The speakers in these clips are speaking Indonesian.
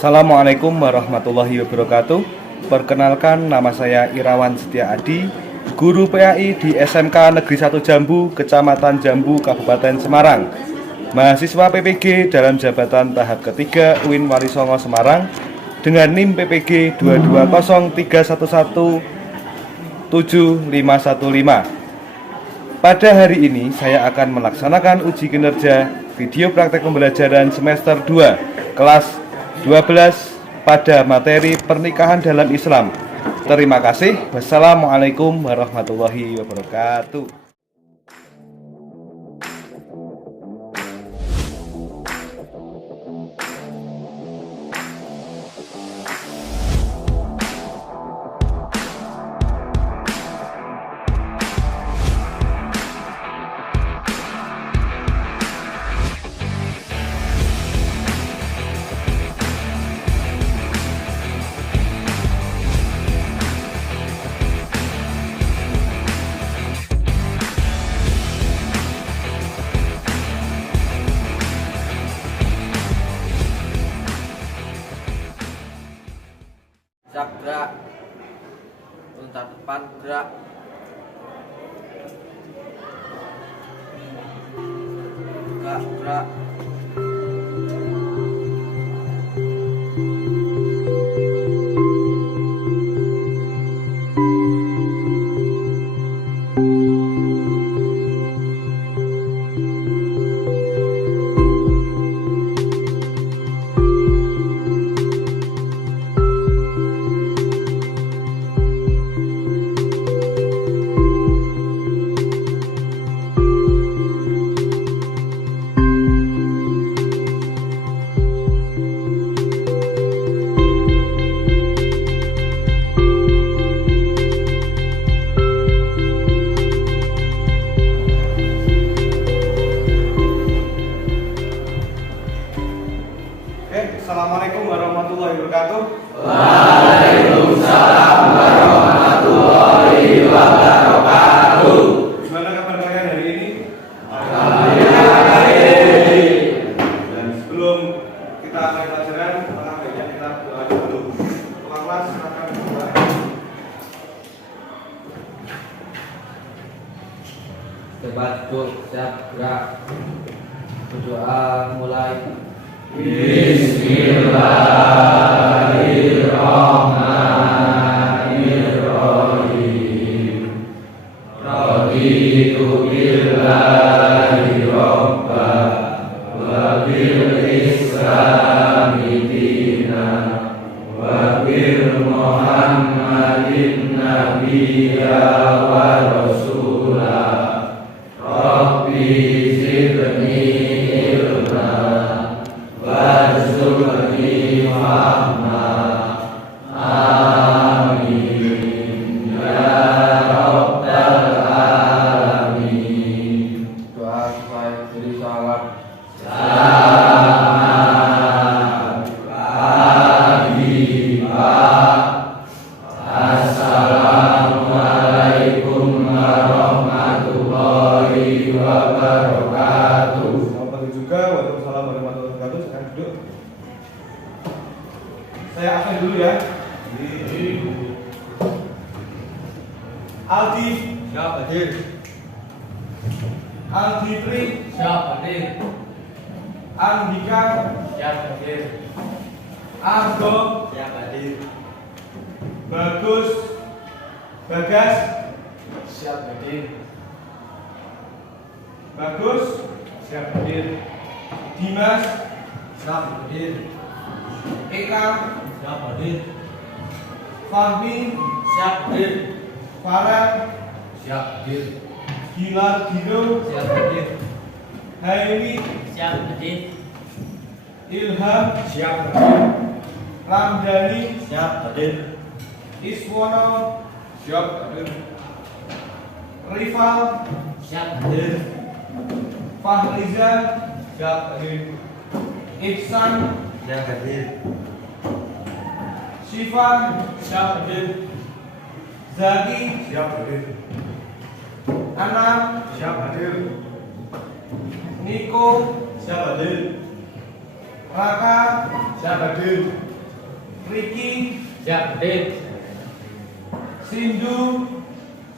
Assalamualaikum warahmatullahi wabarakatuh. Perkenalkan, nama saya Irawan Setia Adi, guru PAI di SMK Negeri 1 Jambu, Kecamatan Jambu, Kabupaten Semarang. Mahasiswa PPG dalam jabatan tahap ketiga UIN Walisongo Semarang dengan NIM PPG 22030171515. Pada hari ini saya akan melaksanakan uji kinerja video praktek pembelajaran semester 2 kelas 12 pada materi pernikahan dalam Islam. Terima kasih. Wassalamualaikum warahmatullahi wabarakatuh. Gerak, untuk depan gerak, gerak. Assalamualaikum warahmatullahi wabarakatuh. Waalaikumsalam warahmatullahi wabarakatuh. Gimana kabar kalian hari ini? Alhamdulillah baik. Dan sebelum kita mulai pelajaran, maka baiknya kita berdoa dulu. Tuan kelas, silakan berdoa. Debat duduk, siap gerak. Berdoa mulai. Bismillahirrahmanirrahim. Raditu billahi robba wa bil islami dinan wa bil muhammadin nabiyya wa rasula. Rabbi zidni ilma warzuqni fahma. Amin ya rabbal alamin. Doa supaya diri salam. Selamat pagi Pak. Assalamualaikum warahmatullahi wabarakatuh. Selamat pagi juga. Waalaikumsalam warahmatullahi wabarakatuh. Sekarang duduk. Saya absen dulu ya. Aldi. Siap hadir. Alditri. Siap hadir. Andika. Siap hadir. Argo. Siap hadir. Bagus. Bagas. Siap hadir. Bagus. Siap hadir. Dimas. Siap hadir. Eka. Siap hadir. Fahmi. Siap hadir. Farel. Siap hadir. Gilar Gino. Siap hadir. Haini. Siap hadir. Ilham. Siap hadir. Ramdhani. Siap hadir. Iswono. Siap hadir. Rival. Siap hadir. Fahrizal. Siap hadir. Ihsan. Siap hadir. Syifa. Siap hadir. Zaki. Siap hadir. Anam. Siap hadir. Niko. Siap hadir. Raka. Siap hadir. Riki, Siap, Hadir. Sindu,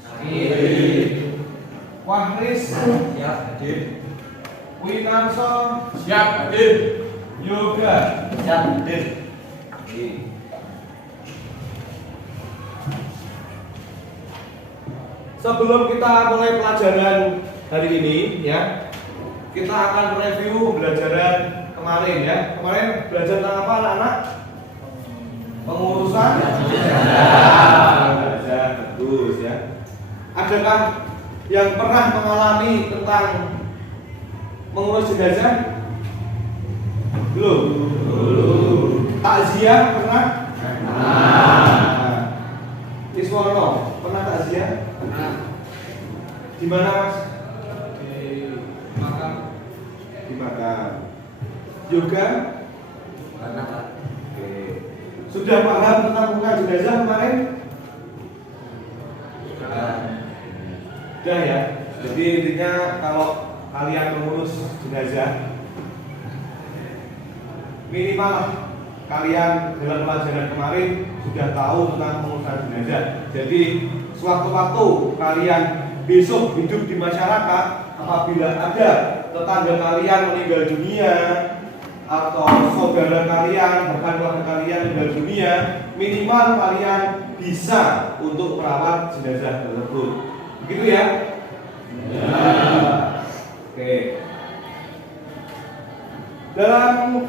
Hadir. Wahris, Siap, Hadir. Winarso, Siap, Hadir. Yoga. Siap, Hadir. Sebelum kita mulai pelajaran hari ini ya, kita akan review pembelajaran kemarin ya. Kemarin belajar tentang apa anak-anak? Pengurusan jenazah. Bagus ya. Adakah yang pernah mengalami tentang mengurus jenazah? Belum. Takziah pernah? Iswarno pernah takziah? Di mana Mas? Di makam. Di makam. Yoga? Oke. Sudah paham tentang buka jenazah kemarin? Sudah ya. Jadi intinya kalau kalian mengurus jenazah, minimal kalian dalam pelajaran kemarin sudah tahu tentang pengurusan jenazah. Jadi sewaktu-waktu kalian besok hidup di masyarakat, apabila ada tetangga kalian meninggal dunia atau saudara kalian, bahkan keluarga kalian meninggal dunia, minimal kalian bisa untuk merawat jenazah tersebut. Begitu ya? Ya. Oke. Dalam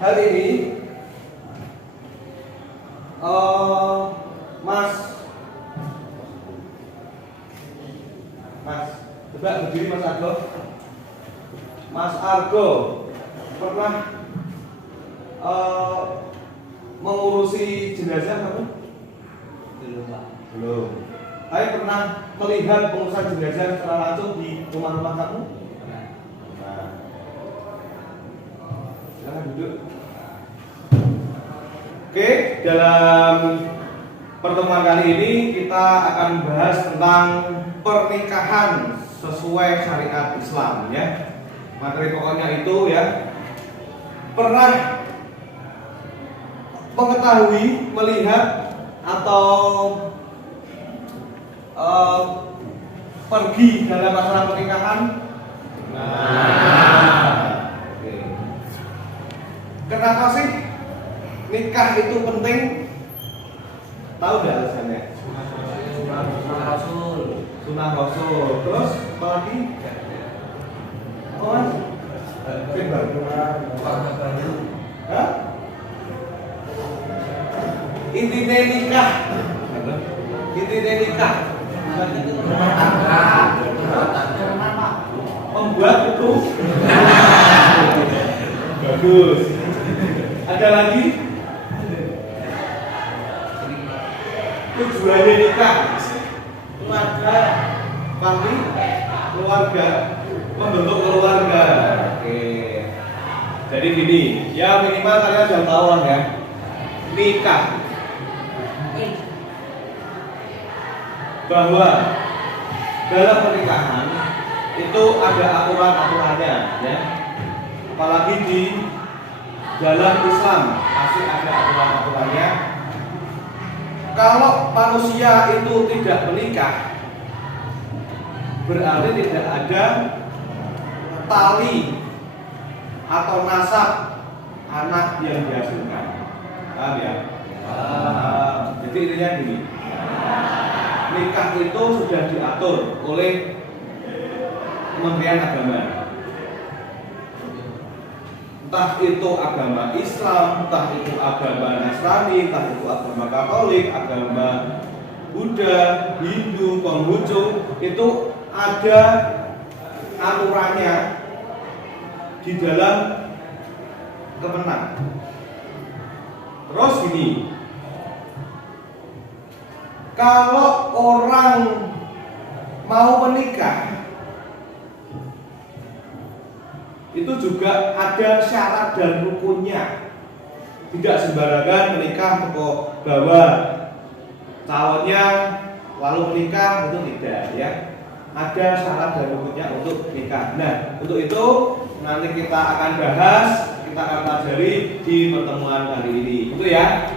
hal ini Mas, coba berdiri Mas Argo. Mas Argo pernah mengurusi jenazah kamu? Belum, Pak. Belum. Tapi pernah melihat pengurusan jenazah secara langsung di rumah-rumah kamu? Pernah. Nah, silakan duduk. Oke, dalam pertemuan kali ini kita akan bahas tentang pernikahan sesuai syariat Islam ya. Materi pokoknya itu ya. Pernah mengetahui, melihat atau pergi dalam acara pernikahan? Oke. Kenapa sih nikah itu penting? Tahu nggak alasannya? Sunnah Rasul. Terus apa lagi? Oh, Mas? Hah? Intinya nikah. Intinya nikah. Membuat itu. Bagus. Ada lagi? Tujuannya nikah. Keluarga, family, keluarga, membentuk keluarga. Oke. Jadi gini, ya minimal kalian sudah tahu lah ya. Nikah. Bahwa dalam pernikahan itu ada aturan-aturannya, ya. Apalagi di dalam Islam pasti ada aturan-aturannya. Kalau manusia itu tidak menikah, berarti tidak ada tali atau nasab anak yang dihasilkan. Paham ya? Jadi intinya gini, nikah itu sudah diatur oleh Kementerian Agama. Entah itu agama Islam, entah itu agama Nasrani, entah itu agama Katolik, agama Buddha, Hindu, Konghucu, itu ada aturannya di dalam Kemenang. Terus gini, kalau orang mau menikah itu juga ada syarat dan rukunnya. Tidak sembarangan menikah kok bawa calonnya lalu menikah, itu tidak ya. Ada syarat dan rukunnya untuk nikah. Nah, untuk itu nanti kita akan bahas, kita akan pelajari di pertemuan kali ini. Betul ya?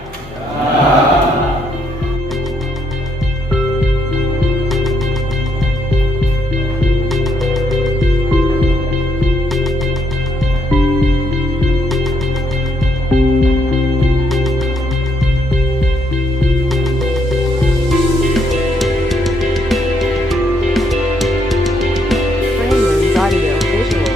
Frameworks Audio Visual.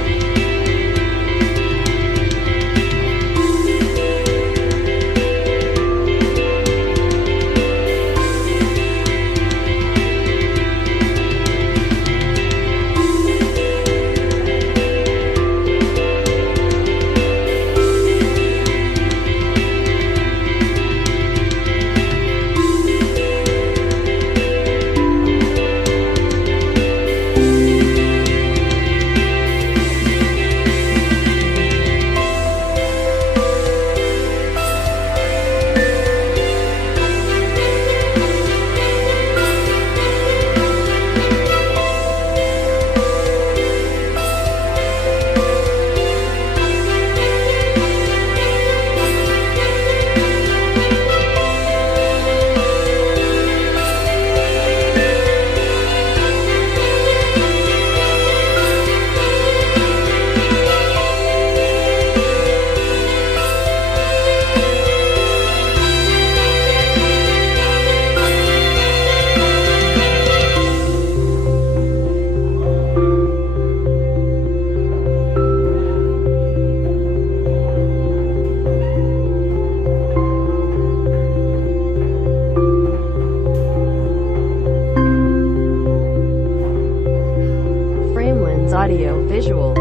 Framelins Audio Visual.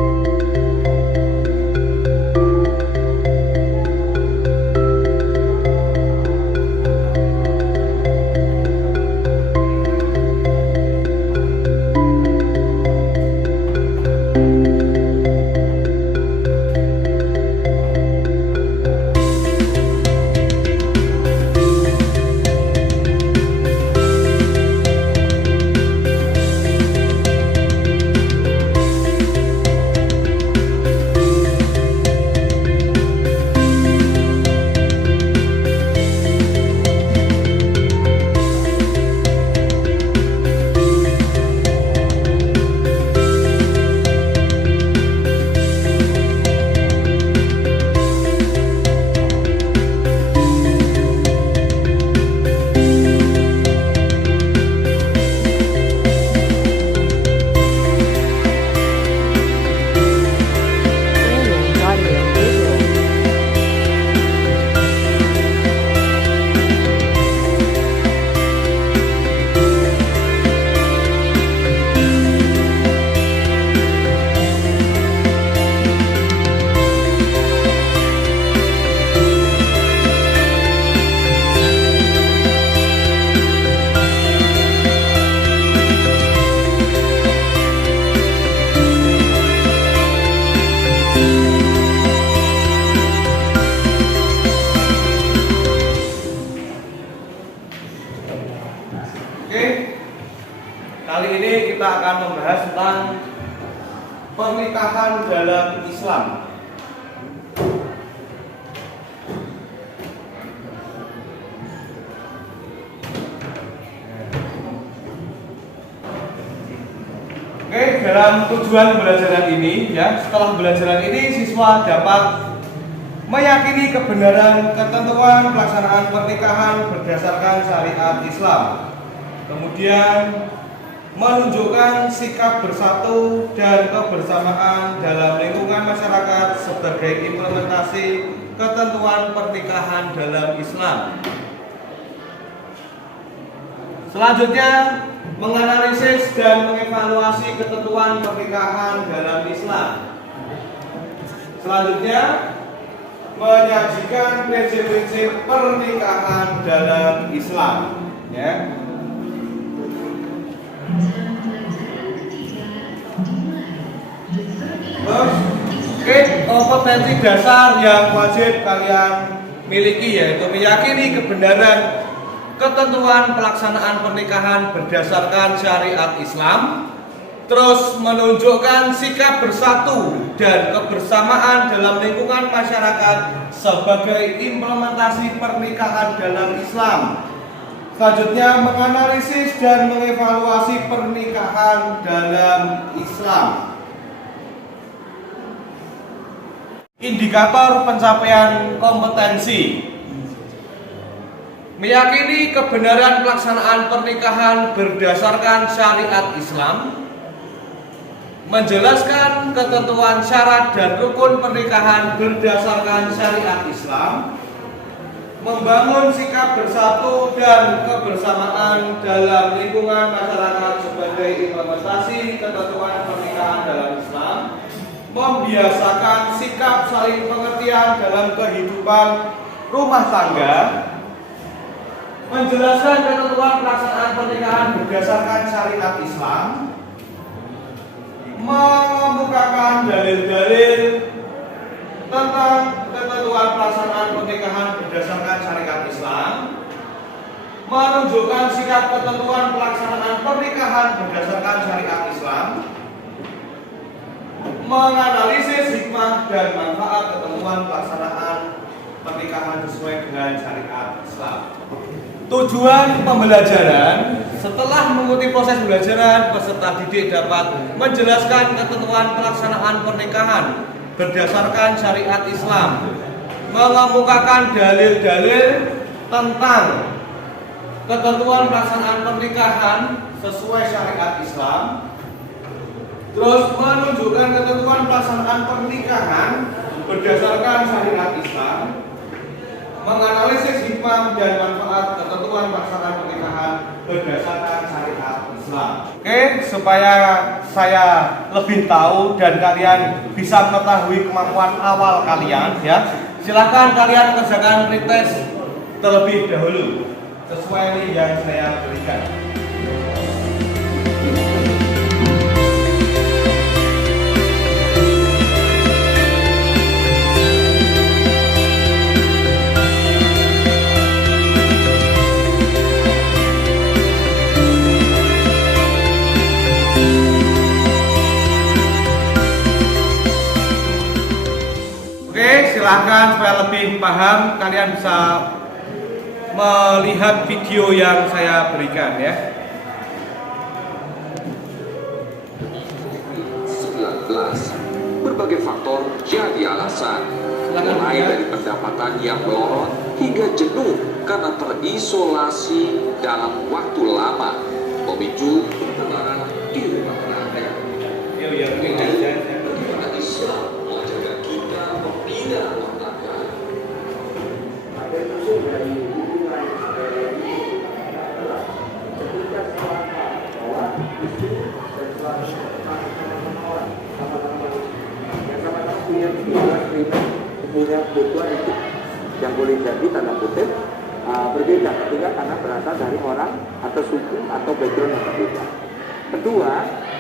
Framelins Audio Visual. Oke, kali ini kita akan membahas tentang pernikahan dalam Islam. Oke, dalam tujuan pembelajaran ini, ya, setelah pembelajaran ini siswa dapat meyakini kebenaran ketentuan pelaksanaan pernikahan berdasarkan syariat Islam. Kemudian menunjukkan sikap bersatu dan kebersamaan dalam lingkungan masyarakat sebagai implementasi ketentuan pernikahan dalam Islam. Selanjutnya, menganalisis dan mengevaluasi ketentuan pernikahan dalam Islam. Selanjutnya, menyajikan prinsip-prinsip pernikahan dalam Islam, ya. Terus, kompetensi dasar yang wajib kalian miliki yaitu meyakini kebenaran ketentuan pelaksanaan pernikahan berdasarkan syariat Islam, Terus menunjukkan sikap bersatu dan kebersamaan dalam lingkungan masyarakat sebagai implementasi pernikahan dalam Islam. Selanjutnya menganalisis dan mengevaluasi pernikahan dalam Islam. Indikator pencapaian kompetensi. Meyakini kebenaran pelaksanaan pernikahan berdasarkan syariat Islam. Menjelaskan ketentuan syarat dan rukun pernikahan berdasarkan syariat Islam, membangun sikap bersatu dan kebersamaan dalam lingkungan masyarakat sebagai implementasi ketentuan pernikahan dalam Islam, membiasakan sikap saling pengertian dalam kehidupan rumah tangga, menjelaskan ketentuan pelaksanaan pernikahan berdasarkan syariat Islam, mengemukakan dalil-dalil tentang ketentuan pelaksanaan pernikahan berdasarkan syariat Islam, menunjukkan sikap ketentuan pelaksanaan pernikahan berdasarkan syariat Islam, menganalisis hikmah dan manfaat ketentuan pelaksanaan pernikahan sesuai dengan syariat Islam. Tujuan pembelajaran: setelah mengikuti proses pembelajaran, peserta didik dapat menjelaskan ketentuan pelaksanaan pernikahan berdasarkan syariat Islam, mengemukakan dalil-dalil tentang ketentuan pelaksanaan pernikahan sesuai syariat Islam, terus menunjukkan ketentuan pelaksanaan pernikahan berdasarkan syariat Islam, menganalisis hikmah dan manfaat ketentuan pelaksanaan pernikahan berdasarkan syariat Islam. Oke, supaya saya lebih tahu dan kalian bisa mengetahui kemampuan awal kalian, ya, silakan kalian kerjakan pretest terlebih dahulu sesuai yang saya berikan. Silahkan supaya lebih paham kalian bisa melihat video yang saya berikan, ya. 19. Berbagai faktor jadi alasan, mulai dari pendapatan yang melorot hingga jenuh karena terisolasi dalam waktu lama, memicu pertengkaran di rumah tangga. Bagaimana Islam menjaga kita membina rumah tangga? Punya kebutuhan itu yang boleh jadi tanda kutip berbeda ketika karena berasal dari orang atau suku atau background yang berbeda. Kedua,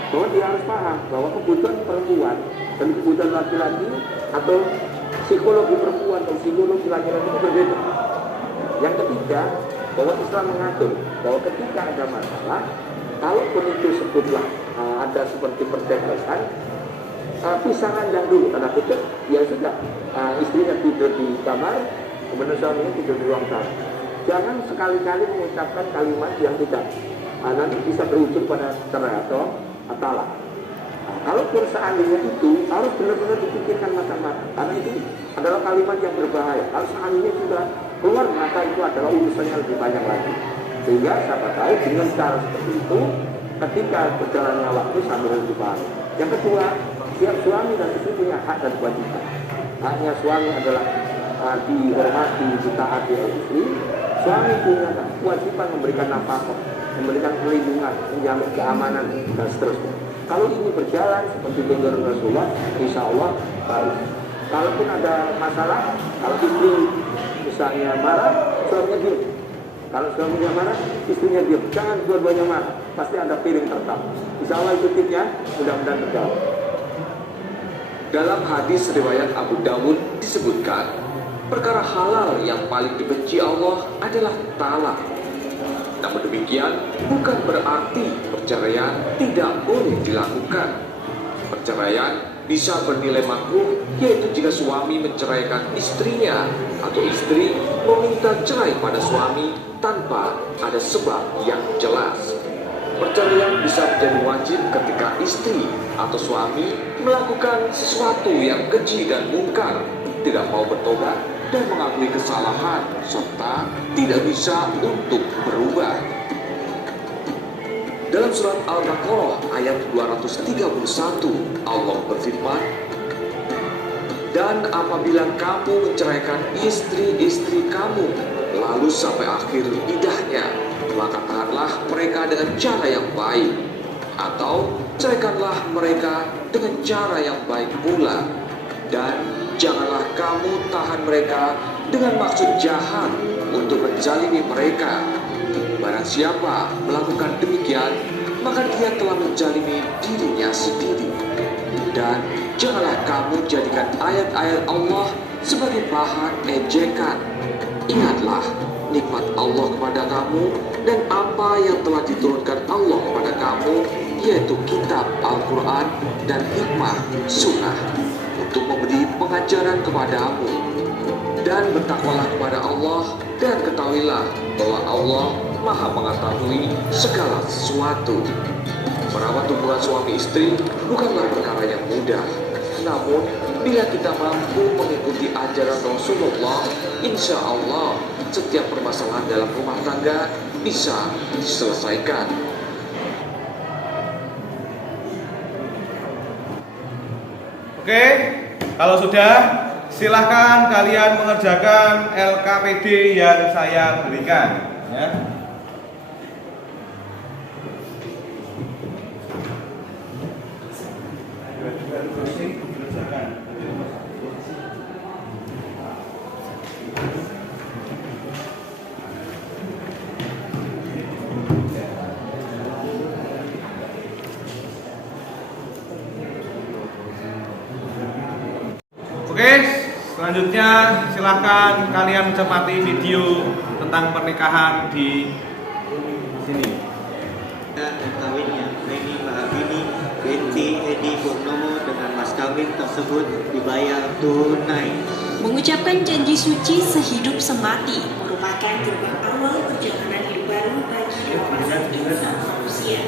bahwa dia harus paham bahwa kebutuhan perempuan dan kebutuhan laki-laki atau psikologi perempuan atau psikologi laki-laki itu berbeda. Yang ketiga, bahwa Islam mengatur bahwa ketika ada masalah, kalaupun itu sebutlah ada seperti perceraian, pisangan yang dulu tanda kutip, ya sudah, istrinya tidur di kamar, kemudian suaminya tidur di ruang tamu. Jangan sekali-kali mengucapkan kalimat yang tidak nanti bisa berujung pada cerai atau talak. Kalaupun seandainya itu harus benar-benar dipikirkan matang-matang, karena itu adalah kalimat yang berbahaya. Kalau seandainya sudah keluar, maka itu adalah urusannya lebih banyak lagi. Sehingga siapa tahu dengan cara seperti itu, ketika berjalannya waktu sambil dipahami. Yang kedua, setiap suami dan istri punya hak dan kewajiban. Haknya suami adalah dihormati, ditaati oleh istri. Suami punya kewajiban memberikan nafkah, memberikan perlindungan, menjamin keamanan dan seterusnya. Kalau ini berjalan seperti tuntunan Rasulullah, insya Allah baik. Kalaupun ada masalah, kalau istri misalnya marah, suaminya diam. Kalau suaminya marah, istrinya diam. Jangan dua-duanya marah, pasti ada piring tertap. Insya Allah itu tipnya, mudah-mudahan terjawab. Dalam hadis riwayat Abu Dawud disebutkan, perkara halal yang paling dibenci Allah adalah talak. Namun demikian bukan berarti perceraian tidak boleh dilakukan. Perceraian bisa bernilai makruh, yaitu jika suami menceraikan istrinya atau istri meminta cerai pada suami tanpa ada sebab yang jelas. Perceraian bisa menjadi wajib ketika istri atau suami melakukan sesuatu yang keji dan mungkar, tidak mau bertobat dan mengakui kesalahan, serta tidak bisa untuk berubah. Dalam surat Al-Baqarah ayat 231, Allah berfirman, "Dan apabila kamu menceraikan istri-istri kamu, lalu sampai akhir iddahnya, maka tahanlah mereka dengan cara yang baik, atau ceraikanlah mereka dengan cara yang baik pula, dan janganlah kamu tahan mereka dengan maksud jahat untuk menzalimi mereka. Barang siapa melakukan demikian, maka dia telah menzalimi dirinya sendiri. Dan janganlah kamu jadikan ayat-ayat Allah sebagai bahan ejekan. Ingatlah nikmat Allah kepada kamu dan apa yang telah diturunkan Allah kepada kamu, yaitu kitab Al-Quran dan hikmah sunnah, untuk memberi pengajaran kepadamu. Dan bertakwalah kepada Allah, dan ketahuilah bahwa Allah Maha mengetahui segala sesuatu." Merawat hubungan suami istri bukanlah perkara yang mudah. Namun, bila kita mampu mengikuti ajaran Rasulullah, insya Allah setiap permasalahan dalam rumah tangga bisa diselesaikan. Oke, kalau sudah, silahkan kalian mengerjakan LKPD yang saya berikan, ya. Oke, selanjutnya silahkan kalian cermati video tentang pernikahan di sini. Dan kawinnya Reni Mahabini binti Edi Purnomo dengan mas kawin tersebut dibayar tunai. Mengucapkan janji suci sehidup semati merupakan gerbang awal perjalanan hidup baru bagi dua pasang insan manusia.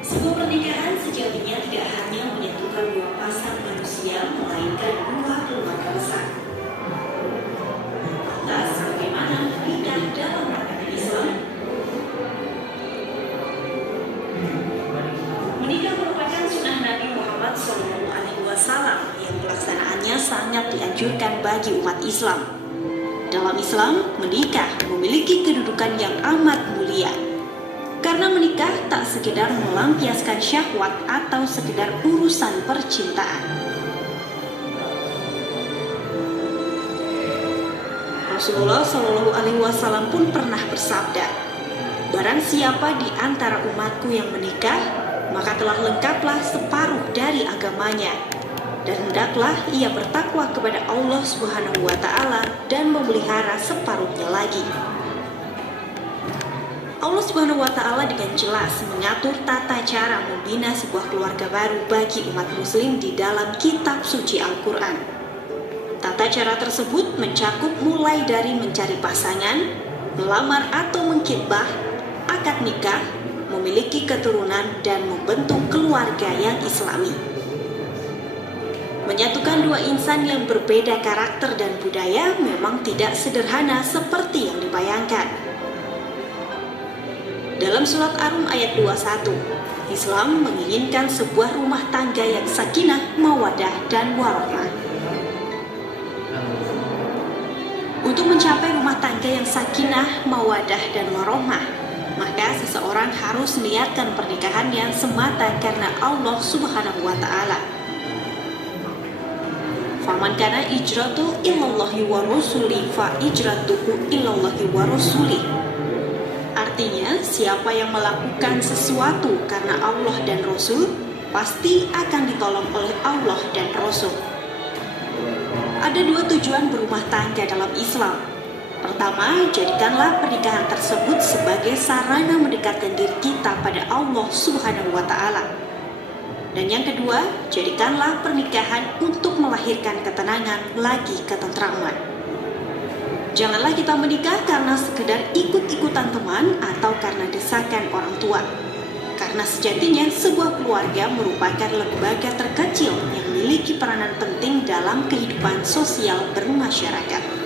Sebuah pernikahan sejatinya tidak hanya menyatukan dua pasang manusia, melainkan dua keluarga besar. Lantas, bagaimana menikah dalam agama Islam? Menikah merupakan sunnah Nabi Muhammad SAW yang pelaksanaannya sangat dianjurkan bagi umat Islam. Dalam Islam, menikah memiliki kedudukan yang amat mulia. Karena menikah tak sekedar melampiaskan syahwat atau sekedar urusan percintaan. Rasulullah SAW pun pernah bersabda, "Barang siapa di antara umatku yang menikah, maka telah lengkaplah separuh dari agamanya, dan hendaklah ia bertakwa kepada Allah Subhanahu wa Ta'ala dan memelihara separuhnya lagi." Allah Subhanahu wa Ta'ala dengan jelas mengatur tata cara membina sebuah keluarga baru bagi umat muslim di dalam kitab suci Al-Quran. Tata cara tersebut mencakup mulai dari mencari pasangan, melamar atau mengkhitbah, akad nikah, memiliki keturunan, dan membentuk keluarga yang islami. Menyatukan dua insan yang berbeda karakter dan budaya memang tidak sederhana seperti yang dibayangkan. Dalam surat Ar-Rum ayat 21, Islam menginginkan sebuah rumah tangga yang sakinah, mawaddah, dan warahmah. Untuk mencapai rumah tangga yang sakinah, mawaddah, dan warahmah, maka seseorang harus niatkan pernikahan yang semata karena Allah Subhanahu wa Ta'ala. Faman kana ijratu ilallahi wa rasuli fa ijratuhu ilallahi wa rasuli. Artinya, siapa yang melakukan sesuatu karena Allah dan Rasul, pasti akan ditolong oleh Allah dan Rasul. Ada dua tujuan berumah tangga dalam Islam. Pertama, jadikanlah pernikahan tersebut sebagai sarana mendekatkan diri kita pada Allah Subhanahu wa Ta'ala. Dan yang kedua, jadikanlah pernikahan untuk melahirkan ketenangan lagi ketentraman. Janganlah kita menikah karena sekedar ikut-ikutan teman atau karena desakan orang tua. Karena sejatinya sebuah keluarga merupakan lembaga terkecil yang memiliki peranan penting dalam kehidupan sosial bermasyarakat.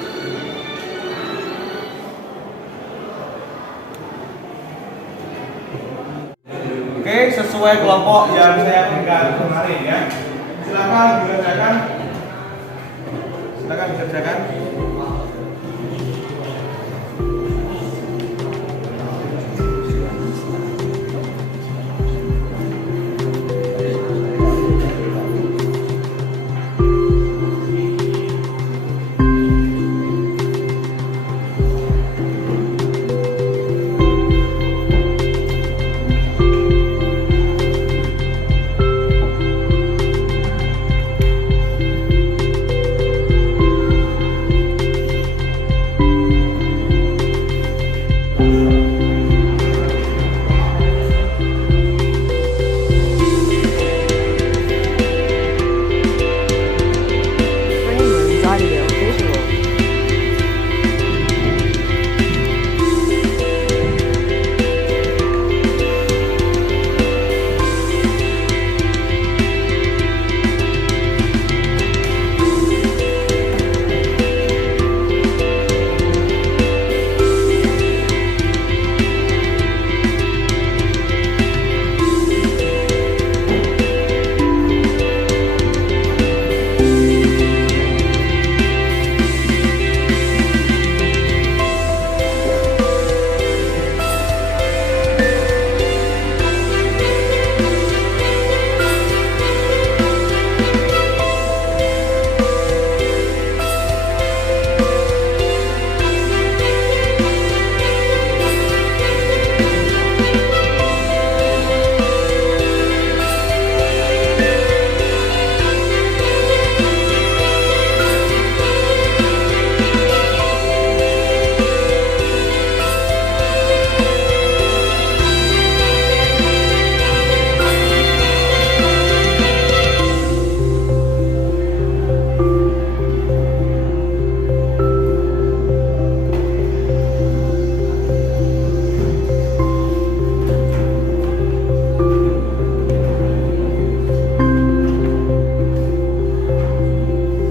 Oke, sesuai kelompok yang saya berikan kemarin ya. Silakan dikerjakan. Silakan dikerjakan. Framelands Audio Visual.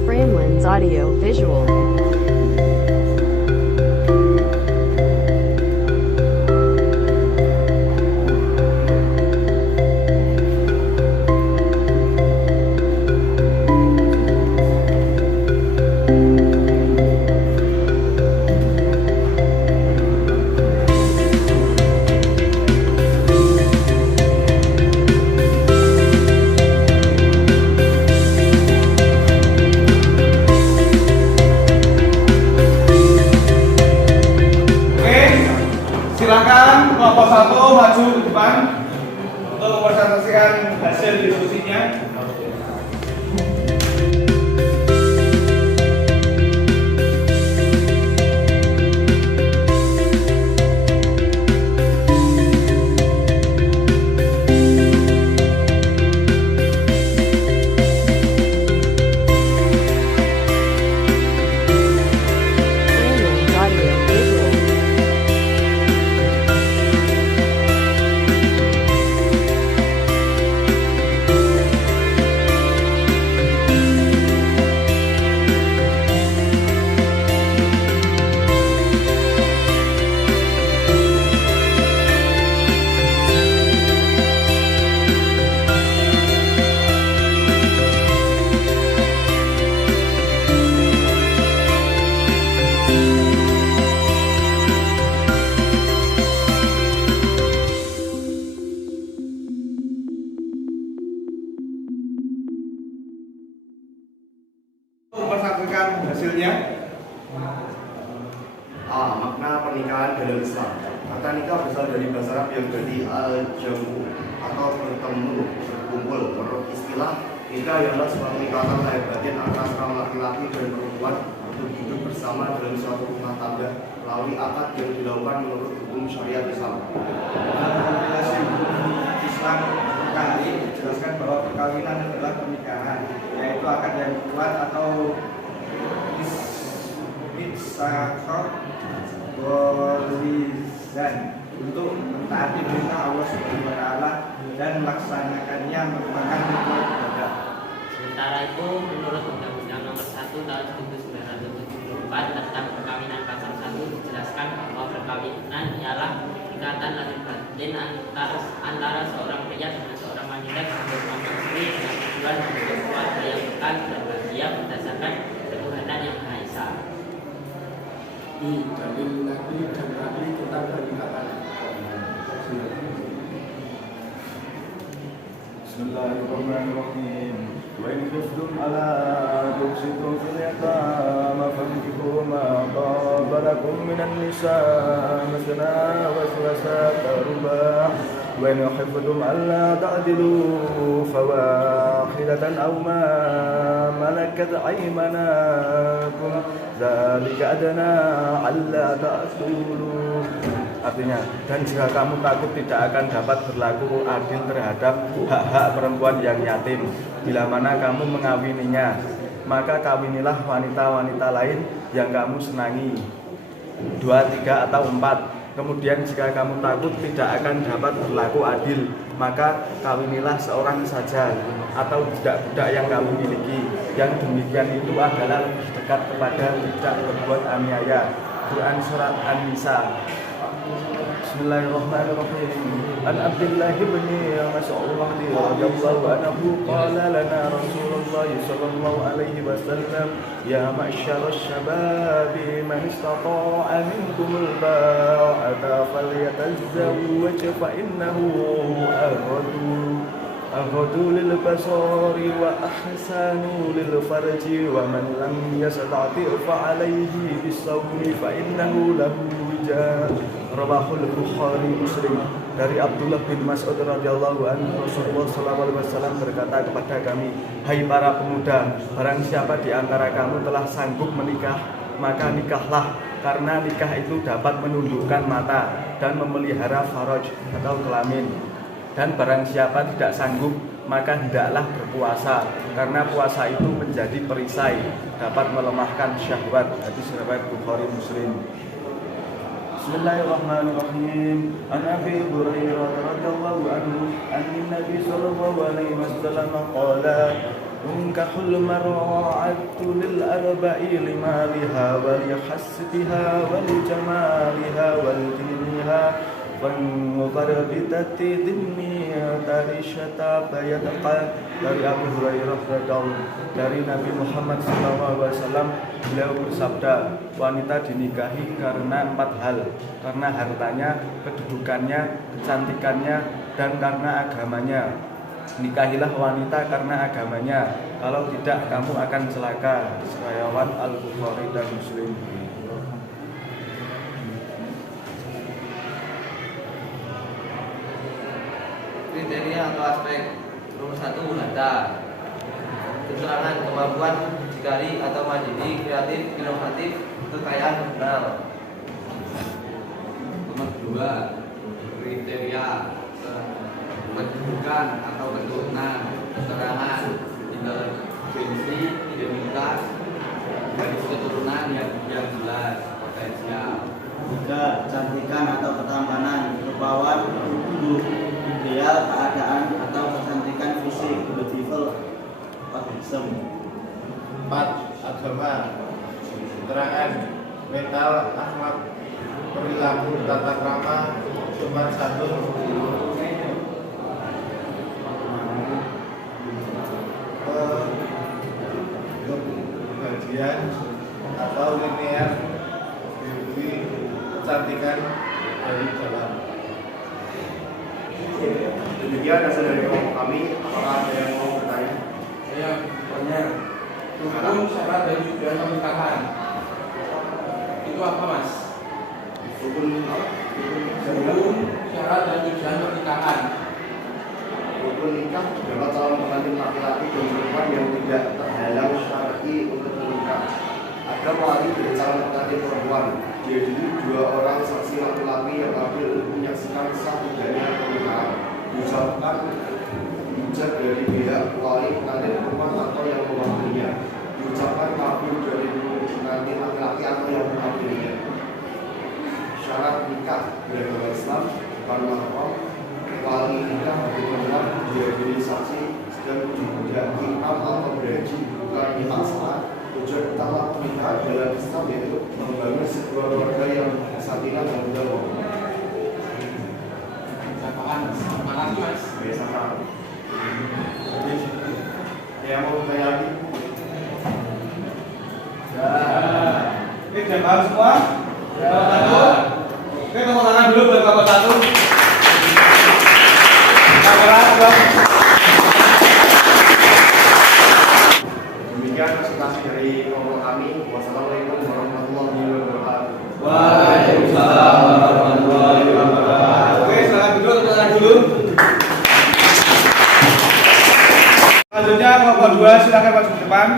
Framelands Audio Visual. Silakan kelompok 1 maju ke depan untuk mempresentasikan hasil diskusinya. Framelands Audio Visual. Mempresentasikan hasilnya. A. Makna pernikahan dalam Islam. Kata nikah berasal dari bahasa Arab yang berarti al-jamu atau bertemu, berkumpul. Menurut istilah, nikah adalah sebuah ikatan lahir batin antara seorang laki-laki dan perempuan untuk hidup bersama dalam suatu rumah tangga melalui akad yang dilakukan menurut hukum syariat Islam. Regulasi hukum Islam kali dijelaskan bahwa perkawinan adalah pernikahan, yaitu akad yang kuat atau isakor bolizan untuk mentaati perintah Allah Subhanahu wa Ta'ala dan melaksanakannya merupakan rukun ibadah. Sementara itu, menurut Undang-Undang Nomor 1 Tahun 1974 tentang Perkawinan Pasal 1 dijelaskan bahwa perkawinan ialah ikatan lahir batin antara seorang pria dengan seorang wanita yang bersuami istri dengan tujuan membentuk keluarga yang kekal dan bahagia berdasarkan ketuhanan yang Maha Esa. Di dalil Nabi dan Nabi kita berikan. Bismillahirrahmanirrahim. Wa in khiftum alla tuqsitu fil yatama fankihu ma taba lakum minan nisaa masna wa thulatha ruba' wa in khiftum alla ta'dilu fawahidatan aw ma malakat aymanakum dzalika adna alla ta'tulu. Artinya, dan jika kamu takut tidak akan dapat berlaku adil terhadap hak-hak perempuan yang yatim, bila mana kamu mengawininya, maka kawinilah wanita-wanita lain yang kamu senangi, 2, 3, atau 4. Kemudian jika kamu takut tidak akan dapat berlaku adil, maka kawinilah seorang saja atau budak-budak yang kamu miliki. Yang demikian itu adalah lebih dekat kepada tidak berbuat aniaya. Quran Surat An-Nisa. Bismillahirrahmanirrahim. An Abdullah bin Mas'ud radhiyallahu anhu qala lana Rasulullah sallallahu alaihi wasallam ya ma'syarasy syababi man istata'a minkumul ba'ata falyatazawwaj fa innahu aghadu lil basari wa ahsanu lil farji wa man lam yastati' fa alayhi bis-sawmi fa innahu lahu wija. Rawahul Bukhari Muslim. Dari Abdullah bin Mas'ud radhiyallahu anhu, Rasulullah sallallahu alaihi wasallam berkata kepada kami, hai para pemuda, barang siapa di antara kamu telah sanggup menikah, maka nikahlah, karena nikah itu dapat menundukkan mata dan memelihara faraj atau kelamin. Dan barang siapa tidak sanggup, maka hendaklah berpuasa, karena puasa itu menjadi perisai, dapat melemahkan syahwat. Hadis riwayat Bukhari Muslim. Bismillahirrahmanirrahim. An Abi Hurairah radhiyallahu anhu anna Nabi sallallahu alaihi wasallam qala unkahul mar'atu lil arba'i limaliha wa li hasbiha wa li jamaliha wa li diniha Fangqarbitati dhimmi tarishata bayatqa. Dari Abu Hurairah dari Nabi Muhammad SAW, beliau bersabda, wanita dinikahi karena 4 hal, karena hartanya, kedudukannya, kecantikannya, dan karena agamanya. Nikahilah wanita karena agamanya, kalau tidak kamu akan celaka. Riwayat Al-Bukhari dan Muslim. Kriteria atau aspek nomor 1 harta, keterangan, kemampuan, jikari atau mandiri, kreatif, inovatif, kekayaan moral. Nomor 2 kriteria kedudukan atau keturunan, keterangan, intelijensi, identitas, garis keturunan yang jelas, potensial. 3. Kecantikan atau ketampanan, rupawan, tubuh ideal, keadaan atau kecantikan fisik, beautiful, handsome. 4. Agama, keterangan, mental, akhlak, perilaku, tata krama, sopan santun. Kebahagiaan atau linear, kecantikan dari jalan. Demikian hasil dari kelompok kami. Apakah ada yang mau bertanya? Saya banyak. Hukum, syarat, dan tujuan pernikahan itu apa, Mas? Hukum, syarat, dan tujuan pernikahan. Rukun nikah dapat calon pengantin laki-laki dan perempuan yang tidak terhalang syar'i untuk menikah. dan wali dari calon pengantin perempuan. Jadi dua orang saksi laki-laki yang hadir untuk menyaksikan sah tidaknya pernikahan. Diucapkan ijab dari pihak wali pengantin perempuan atau yang mewakilinya. Diucapkan kabul dari pengantin laki-laki atau yang mewakilinya. Syarat nikah beragama Islam bukan mahram. Wali nikah bagi perempuan dihadiri saksi dan tidak imam atau berhaji bukan imam salah. Tujuan utama pernikahan dalam Islam yaitu membangun sebuah keluarga yang sakinah dan mawaddah. Apaan mas? Biasa kan. Ya mau saya lagi. Ya. Oke, sudah paham semua? Ya. Oke, tepuk tangan dulu buat kelompok 1. Kamera, dong. Demikian presentasi dari kelompok kami. Wassalamualaikum warahmatullahi wabarakatuh. Waalaikumsalam warahmatullahi wabarakatuh. Oke, silakan duduk, silakan dulu. Selanjutnya kelompok 2 silakan maju ke depan.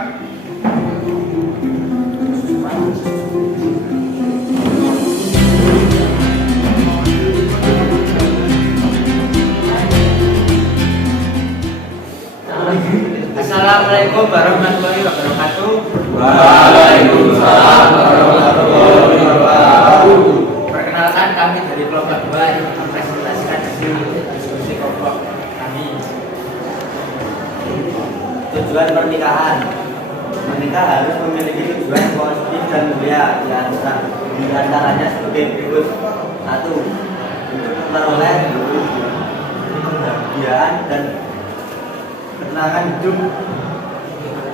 Assalamualaikum warahmatullahi wabarakatuh. Waalaikumsalam warahmatullahi wabarakatuh. Perkenalkan, kami dari kelompok 2 yang mempresentasikan hasil diskusi kelompok kami. Tujuan pernikahan. Menikah harus memiliki tujuan positif dan mulia, di antaranya sebagai berikut. 1. Untuk memperoleh kebahagiaan dan ketenangan hidup.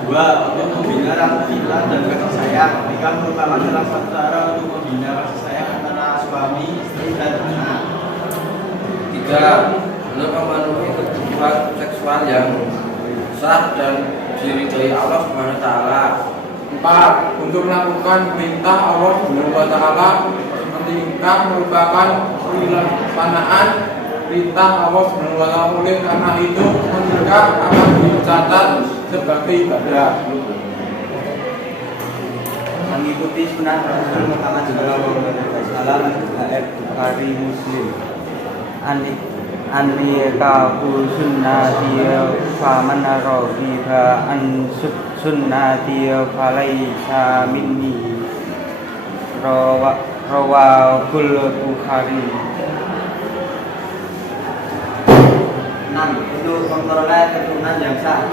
2. Untuk membina rasa cinta dan kasih sayang. Nikah merupakan salah satu cara untuk membina kasih sayang antara suami, istri, dan anak. 3. Untuk memenuhi kebutuhan seksual yang sah dan diridhoi Allah Subhanahu wa taala. 4. Untuk melakukan perintah Allah Subhanahu wa taala seperti nikah merupakan pelaksanaan perintah Allah Subhanahu wa taala, oleh karena itu menikah akan dicatat sebagai ibadah. Mengikuti sunnah Rasul Muhammad SAW Bukhari Muslim. An-nikahu sunnati faman raghiba an sunnati falaysa minni. Rawahul Bukhari. 6. Untuk memperoleh keturunan yang sah.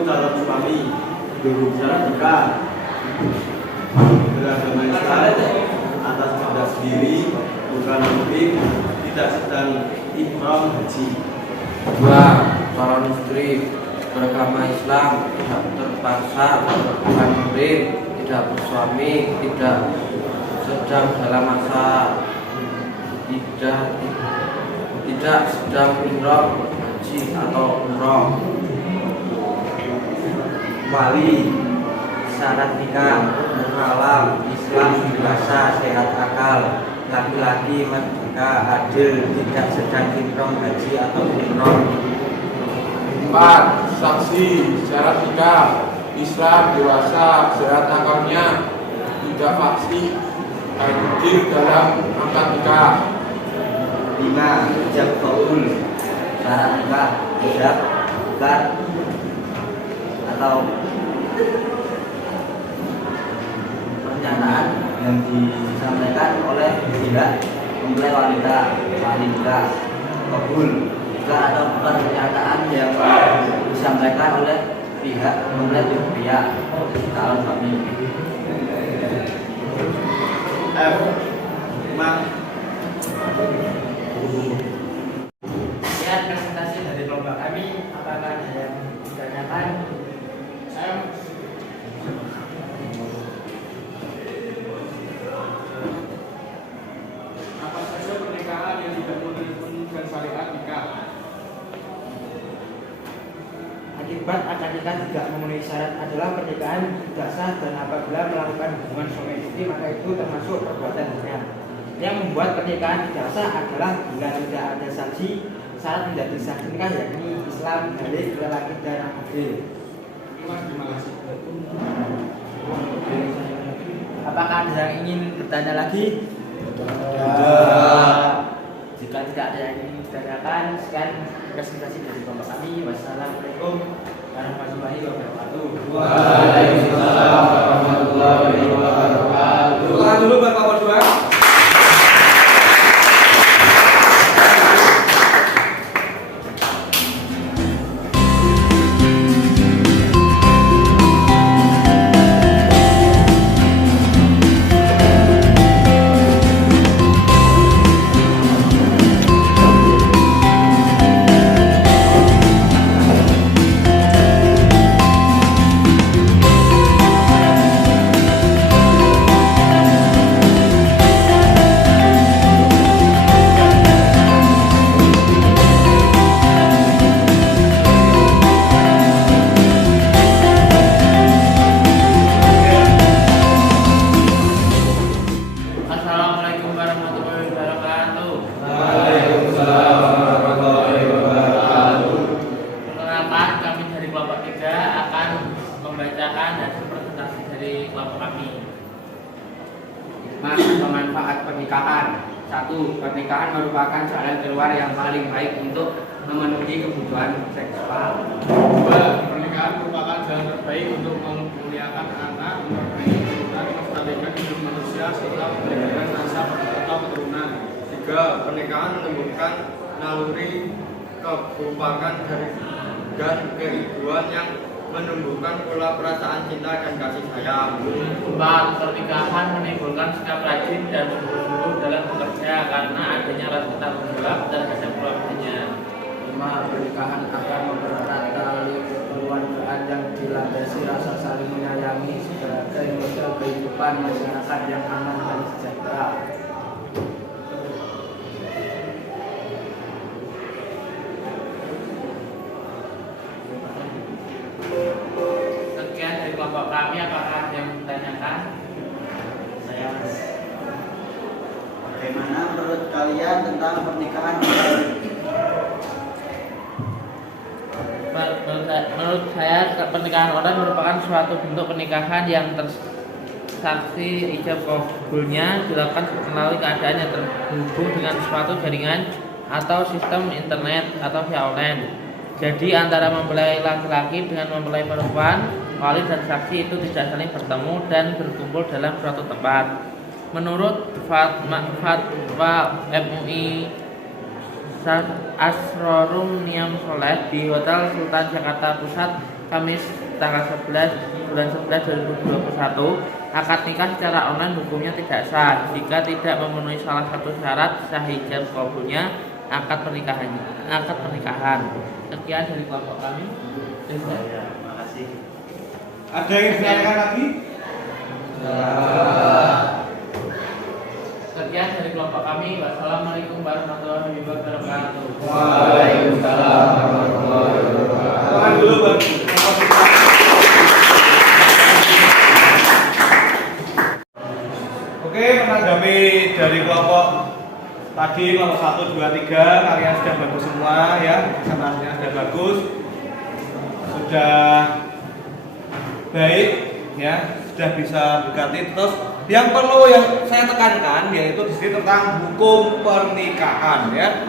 Calon suami berbicara nikah beragama Islam atas pada sendiri, bukan lebih, tidak sedang ihram haji. 2. Calon istri beragama Islam, tidak terpaksa, bukan murid, tidak bersuami, tidak sedang dalam masa tidak sedang ihram haji atau umroh. Wali. Syarat nikah halal, Islam, dewasa, sehat akal, laki-laki merdeka, adil, tidak sedang ihram haji atau umroh. 4. Saksi. Syarat nikah Islam, dewasa, sehat akalnya, tidak fasik, hadir dalam akad nikah. 5. Ijab qaul. Syarat nikah ijab bukan atau pernyataan yang disampaikan oleh pihak mempelai wanita, wali nikah. Qaul juga atau pernyataan yang disampaikan oleh pihak mempelai pihak calon suami. Sekian presentasi dari kelompok kami. Apakah ada yang ditanyakan? Apa saja pernikahan yang tidak menunjukkan syariat nikah? Akibat akad nikah tidak memenuhi syarat adalah pernikahan tidak sah, dan apabila melakukan hubungan suami istri maka itu termasuk perbuatan zina. Yang membuat pernikahan tidak sah adalah bila tidak ada saksi syarat menjadi sah nikah, yakni Islam, dalil, lelaki dan adil. Terima kasih. Apakah ada yang ingin bertanya lagi? Jika tidak ada yang ingin ditanyakan, sekian presentasi dari kelompok kami. Wassalamualaikum warahmatullahi wabarakatuh. Waalaikumsalam warahmatullahi wabarakatuh. Tahan dulu Bapak berdua. Assalamualaikum warahmatullahi wabarakatuh. Waalaikumsalam warahmatullahi wabarakatuh. Perkenalkan, kami dari kelompok 3 akan membacakan hasil presentasi dari kelompok kami. Makna manfaat pernikahan. 1. Pernikahan merupakan jalan keluar yang paling baik untuk memenuhi kebutuhan seksual. 2. Pernikahan merupakan jalan terbaik untuk memuliakan anak, memperbaiki keturunan, melestarikan hidup manusia, serta memberikan nasab atau keturunan. 3. Pernikahan menumbuhkan naluri kekompakan dan keibuan yang menumbuhkan pula perasaan cinta dan kasih sayang. 4. Pernikahan menimbulkan sikap rajin dan sungguh-sungguh dalam bekerja karena adanya rasa tanggung jawab dan rasa keluarganya. 5. Pernikahan akan mempererat tali kekeluargaan yang dilandasi rasa saling menyayangi sebagai modal kehidupan masyarakat yang aman dan sejahtera. Sekian dari kelompok kami, apakah ada yang ditanyakan? Saya bagaimana menurut kalian tentang pernikahan Menurut saya pernikahan online merupakan suatu bentuk pernikahan yang tersaksi ijab kabulnya dilakukan melalui keadaan yang terhubung dengan suatu jaringan atau sistem internet atau via online. Jadi antara mempelai laki-laki dengan mempelai perempuan, wali dan saksi itu tidak saling bertemu dan berkumpul dalam suatu tempat. Menurut fatwa MUI Asrorum Niam Soleh di Hotel Sultan Jakarta Pusat Kamis tanggal 11 bulan 11 2021, akad nikah secara online hukumnya tidak sah jika tidak memenuhi salah satu syarat sah ijab kabulnya akad pernikahan. Sekian dari kelompok kami. Terima kasih. Ada yang ditanyakan lagi? Sekian dari kelompok kami. Wassalamualaikum warahmatullahi wabarakatuh. Waalaikumsalam warahmatullahi wabarakatuh. Tahan dulu Bang. Oke, menanggapi dari kelompok tadi, kelompok 1, 2, 3, kalian sudah bagus semua ya, presentasinya sudah bagus, sudah baik ya, sudah bisa berganti. Terus yang perlu yang saya tekankan yaitu di sini tentang hukum pernikahan ya.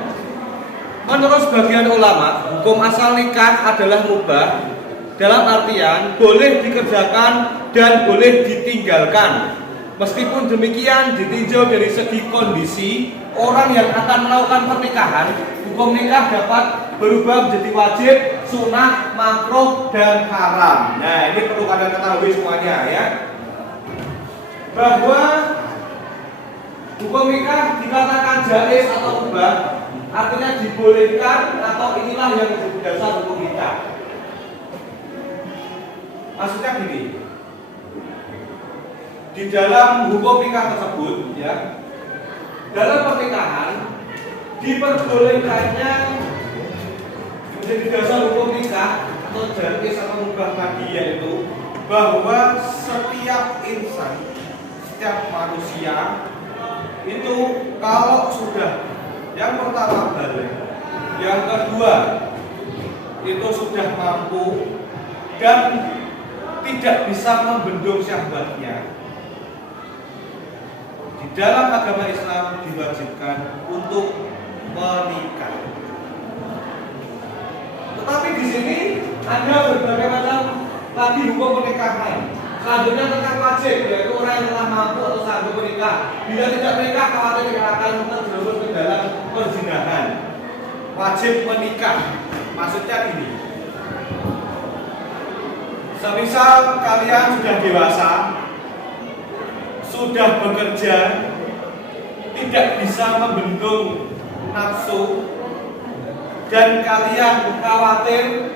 Menurut sebagian ulama, hukum asal nikah adalah mubah dalam artian boleh dikerjakan dan boleh ditinggalkan. Meskipun demikian, ditinjau dari segi kondisi orang yang akan melakukan pernikahan, hukum nikah dapat berubah menjadi wajib, sunnah, makruh, dan haram. Nah, ini perlu kalian ketahui semuanya ya. Bahwa hukum nikah dikatakan jaiz atau mubah, artinya dibolehkan atau inilah yang menjadi dasar hukum nikah. Maksudnya gini, di dalam hukum nikah tersebut ya, dalam pernikahan diperbolehkannya menjadi dasar hukum nikah atau jaiz atau mubah tadi, yaitu bahwa setiap insan, setiap manusia itu kalau sudah yang pertama balik, yang kedua itu sudah mampu dan tidak bisa membendung syahwatnya, di dalam agama Islam diwajibkan untuk menikah. Tetapi di sini ada berbagai macam lagi hukum pernikahan. Selanjutnya tentang wajib, yaitu orang yang telah mampu atau sanggup menikah. Bila tidak menikah, khawatir akan terjerumus ke dalam perzinahan. Wajib menikah, maksudnya gini. Semisal kalian sudah dewasa, sudah bekerja, tidak bisa membendung nafsu, dan kalian khawatir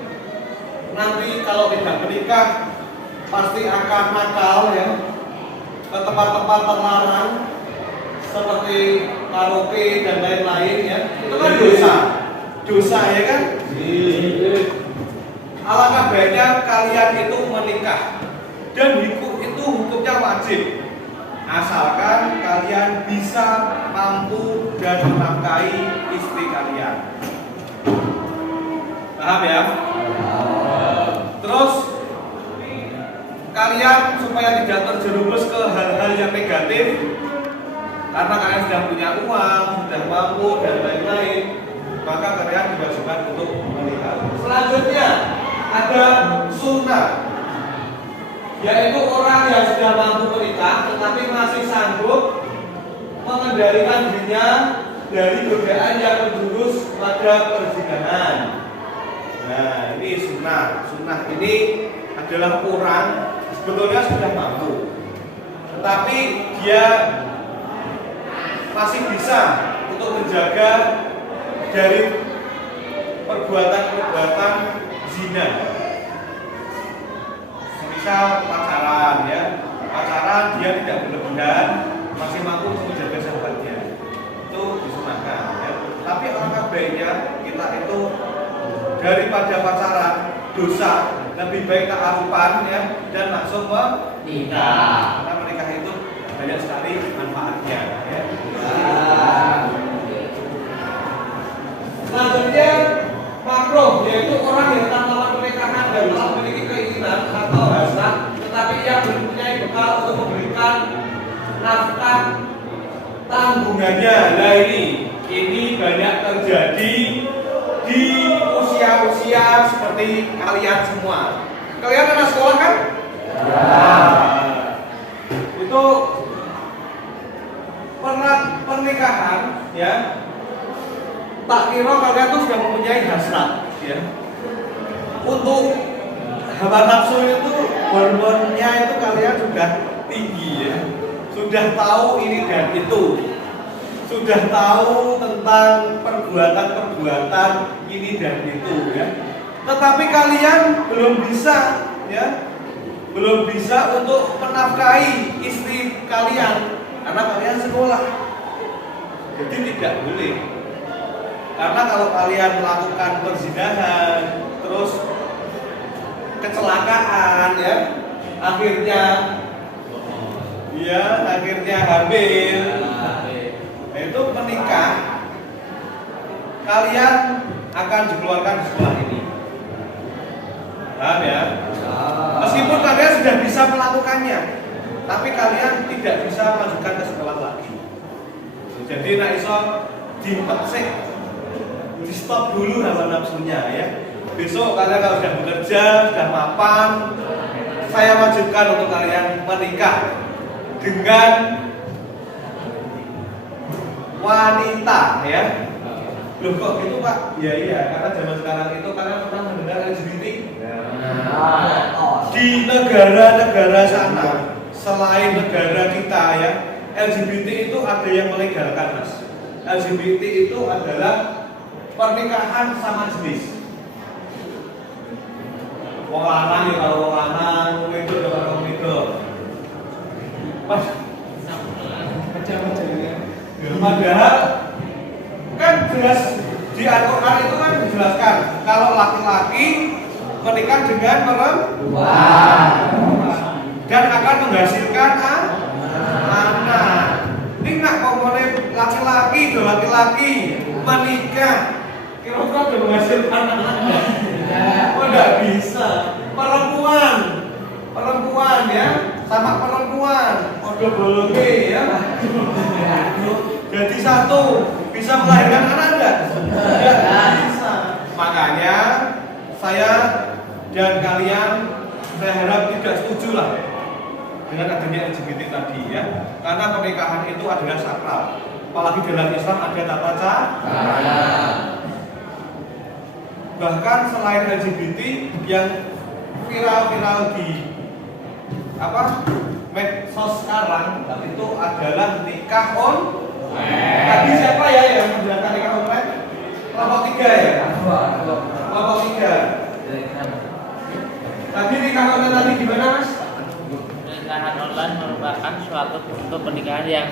nanti kalau tidak menikah pasti akan nakal ya ke tempat-tempat terlarang seperti karaoke dan lain-lain ya, itu kan dosa ya kan? Alangkah baiknya kalian itu menikah, dan itu hukumnya wajib asalkan kalian bisa mampu dan menafkahi istri kalian. Paham ya? Terus kalian supaya tidak terjerumus ke hal-hal yang negatif, karena kalian sudah punya uang, sudah mampu dan lain-lain, maka kalian diwajibkan untuk menikah. Selanjutnya ada sunnah, yaitu orang yang sudah mampu menikah tetapi masih sanggup mengendalikan dirinya dari godaan yang menjurus pada perzinahan. Nah, ini sunnah. Sunnah ini adalah orang sebetulnya sudah mampu, tetapi dia masih bisa untuk menjaga dari perbuatan-perbuatan zina. Misal pacaran ya, pacaran dia tidak berlebihan, masih mampu untuk menjaga sahabatnya, itu disunahkan ya. Tapi alangkah baiknya kita itu daripada pacaran dosa, lebih baik ta'arufan ya dan langsung menikah. Karena menikah itu banyak sekali manfaatnya ya. Selanjutnya makruh, yaitu orang yang tak melakukan pernikahan dan telah memiliki keinginan atau hasrat, tetapi ia belum mempunyai bekal untuk memberikan nafkah tanggungannya. Nah ini banyak terjadi di usia-usia seperti kalian semua. Kalian anak sekolah kan? Ya. Itu pernikahan ya. Tak kira kalian tuh sudah mempunyai hasrat ya. Untuk hawa nafsu itu hormonnya itu kalian sudah tinggi ya. Sudah tahu ini dan itu. Sudah tahu tentang perbuatan-perbuatan ini dan itu ya. Tetapi kalian belum bisa ya. Belum bisa untuk menafkahi istri kalian karena kalian sekolah. Jadi tidak boleh. Karena kalau kalian melakukan perzinahan terus kecelakaan ya, akhirnya hamil. Nah, itu menikah, kalian akan dikeluarkan di sekolah ini. Paham ya? Meskipun kalian sudah bisa melakukannya, tapi kalian tidak bisa melanjutkan ke sekolah lagi. Jadi nak iso dipersik, di stop dulu hawa nafsunya ya. Besok kalian kalau sudah bekerja, sudah mapan, saya wajibkan untuk kalian menikah dengan wanita ya. Loh kok gitu Pak? Iya, karena zaman sekarang itu kalian pernah mendengar LGBT? Di negara-negara sana, selain negara kita ya, LGBT itu ada yang melegalkan Mas. LGBT itu adalah pernikahan sama jenis. Wong lanang ya kalau wong lanang, wong wedok ya kalau wong wedok. Padahal kan jelas di Al-Quran itu kan dijelaskan kalau laki-laki menikah dengan perempuan dan akan menghasilkan anak. Ini nak laki-laki menikah, kira-kira udah menghasilkan anak? Oh, nggak bisa. Perempuan ya, sama perempuan, udah bolonge ya. Jadi satu, bisa melahirkan anak enggak? Enggak bisa. Makanya saya dan kalian, saya harap tidak setuju lah dengan adanya LGBT tadi ya. Karena pernikahan itu adalah sakral. Apalagi dalam Islam ada tata cara. Bahkan selain LGBT yang viral di medsos sekarang itu adalah nikah online. Tadi siapa ya yang menjelaskan nikah online? Kelompok 3 ya? Kelompok 3. Tadi nikah online tadi gimana, Mas? Pernikahan online merupakan suatu bentuk pernikahan yang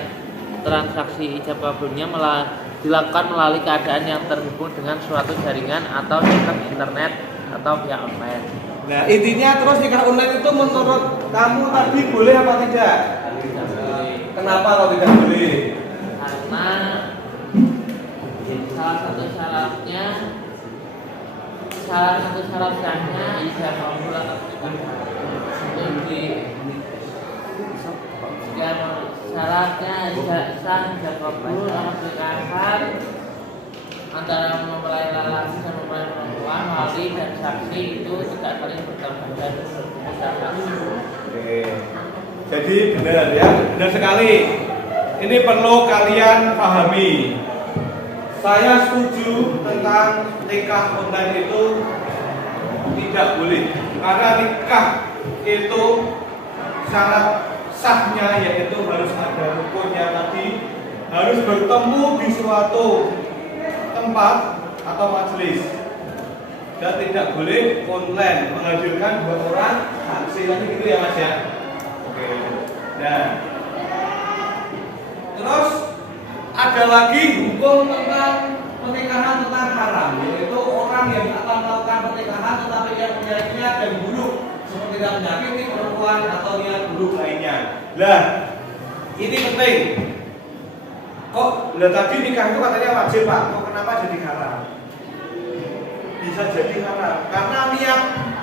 transaksi ijab kabulnya dilakukan melalui keadaan yang terhubung dengan suatu jaringan atau sistem internet atau via online. Nah, intinya terus nikah online itu menurut kamu tadi boleh apa tidak? Kenapa kalau tidak boleh? Karena salah satu syaratnya ijab kabul atau syaratnya ijab kabul atau pernikahan antara mempelai laki dan mempelai perempuan, wali dan saksi itu tidak saling bertemu dan berpisah. Oke. Jadi benar ya, benar sekali. Ini perlu kalian pahami. Saya setuju tentang nikah online itu tidak boleh. Karena nikah itu syarat sahnya yaitu harus ada rukunnya tadi, harus bertemu di suatu tempat atau majelis, dan tidak boleh online menghadirkan 2 orang saksi lagi gitu ya Mas ya. Oke. Nah, terus ada lagi hukum tentang pernikahan tentang haram, yaitu orang yang akan melakukan pernikahan tetapi yang punya niat yang buruk seperti tidak menyakiti perempuan atau niat buruk lainnya. Lah, ini penting. Kok tadi nikah itu katanya wajib Pak, kok kenapa jadi haram? Bisa jadi haram karena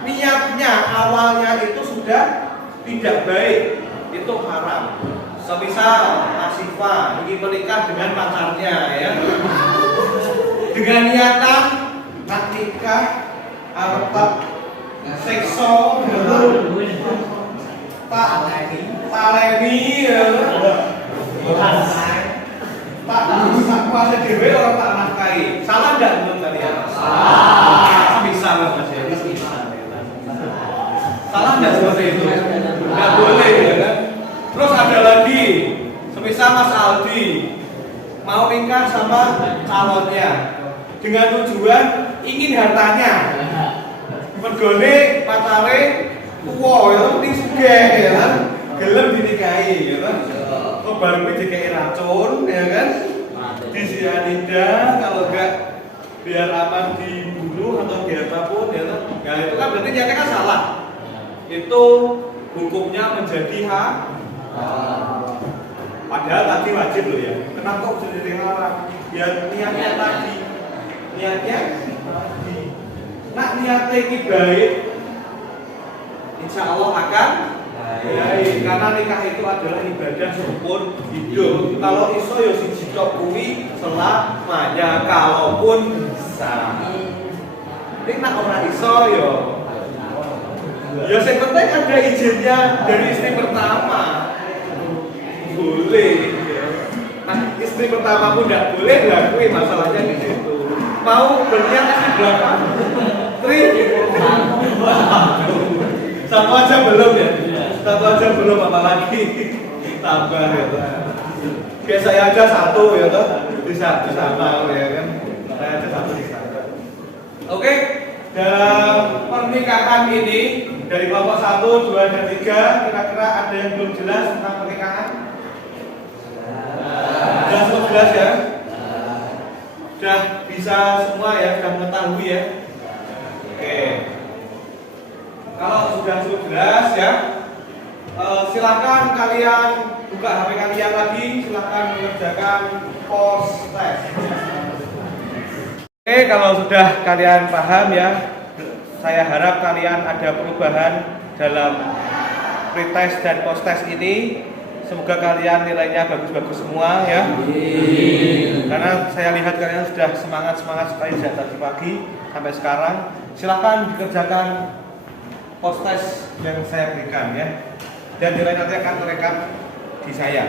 niatnya awalnya itu sudah tidak baik, itu haram. Semisal Asifah ingin menikah dengan pacarnya ya, dengan niatan nak nikah harta sekso, taleni ya. Tak kuasa dewe orang tak nafkahi. Salah enggak menurut kalian? Salah. Bisa lah Mas ya. Salah enggak seperti itu? Enggak boleh ya kan? Terus ada lagi, semisal Mas Aldi mau nikah sama calonnya dengan tujuan ingin hartanya. Mergone pacare tuwa ya penting sugih ya kan. Gelem dinikahi ya kan. Baru dikai racun ya kan, di sianida, kalau enggak biar aman dibunuh atau biar apapun ya kan. Ya itu kan berarti niatnya kan salah. Itu hukumnya menjadi padahal tadi wajib loh ya. Kenapa kok jadi haram? Ya niatnya tadi. Nak niatnya ini baik, insya Allah akan baik. Karena nikah itu adalah ibadah seumur hidup. Kalau iso ya siji tok kuwi selamanya, kalaupun bisa. Ini nak ora iso ya sing penting ada izinnya dari istri pertama. Boleh. Nah, istri pertama pun tidak boleh, lah kuwi masalahnya di situ. Mau berniat istri berapa? 3 satu aja belum ya? Satu aja belum, apalagi tambah ya. Kayak saya aja 1 ya toh, bisa mau ya kan. Saya aja 1 bisa. Oke, dalam pernikahan ini dari kelompok 1, 2, dan 3 kira-kira ada yang belum jelas tentang pernikahan? Sudah semua jelas ya? Sudah bisa semua ya, sudah mengetahui ya? Oke. Kalau sudah cukup jelas ya, silakan kalian buka HP kalian lagi, silahkan mengerjakan post test. Oke, kalau sudah kalian paham ya, saya harap kalian ada perubahan dalam pretest dan post test ini. Semoga kalian nilainya bagus-bagus semua ya. Karena saya lihat kalian sudah semangat sekali sejak tadi pagi sampai sekarang. Silahkan dikerjakan post test yang saya berikan ya. Dan nilai nanti akan terekam di saya.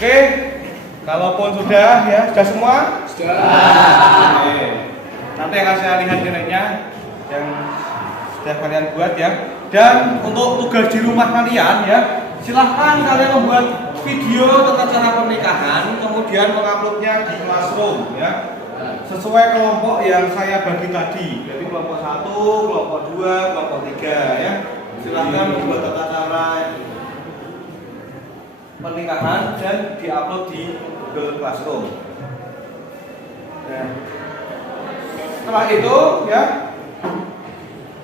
Oke, kalaupun sudah ya, sudah semua? Sudah. Oke. Nanti akan saya lihat nilainya yang sudah kalian buat ya. Dan untuk tugas di rumah kalian ya, silahkan kalian membuat video tentang cara pernikahan, kemudian menguploadnya di Classroom ya. Sesuai kelompok yang saya bagi tadi, jadi kelompok 1, kelompok 2, kelompok 3 ya. Silahkan membuat tata cara pernikahan dan diupload di Google Classroom. Dan setelah itu ya,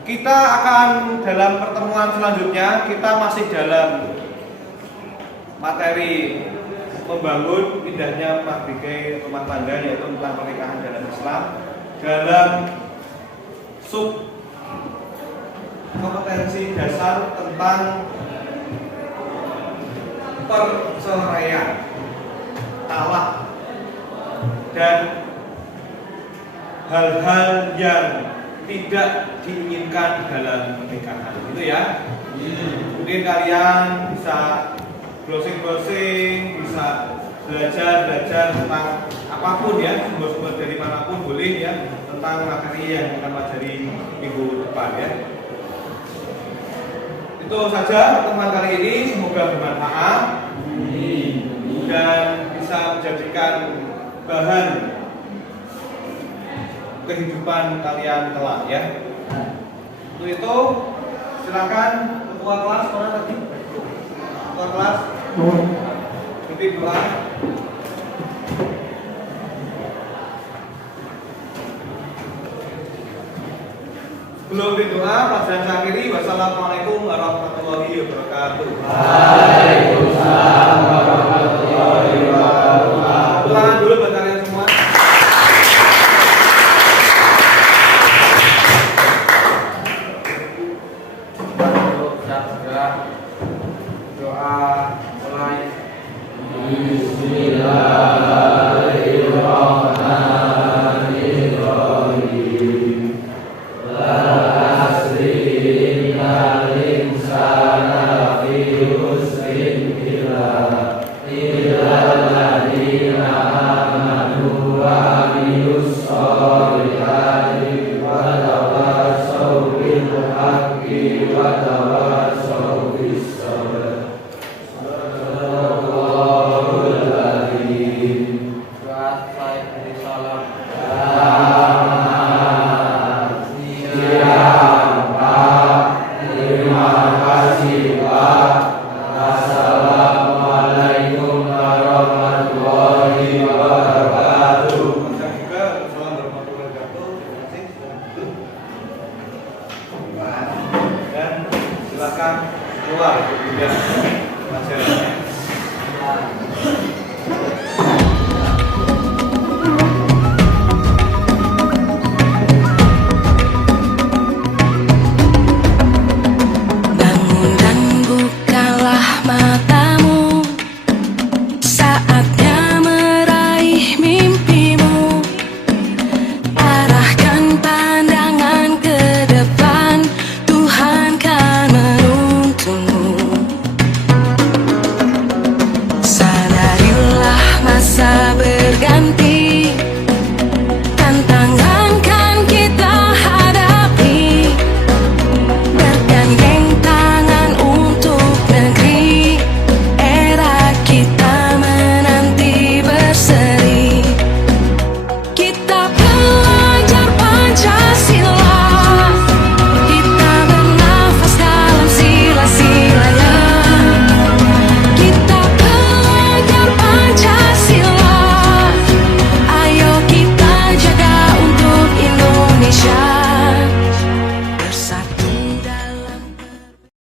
kita akan dalam pertemuan selanjutnya, kita masih dalam materi membangun indahnya bingkai rumah tangga, yaitu tentang pernikahan dalam Islam, dalam sub kompetensi dasar tentang perceraian, talak, dan hal-hal yang tidak diinginkan dalam pernikahan. Itu ya. Mungkin kalian bisa browsing, bisa belajar tentang apapun ya, sumber-sumber dari manapun boleh ya, tentang materi yang akan pelajari minggu depan ya. Itu saja pertemuan kali ini, semoga bermanfaat dan bisa menjadikan bahan kehidupan kalian kelak ya. Untuk itu silakan ketua kelas, mana tadi? Ketua kelas pimpin doa. Sebelum berdoa, pelajaran saya akhiri. Wassalamualaikum warahmatullahi wabarakatuh. Waalaikumsalam.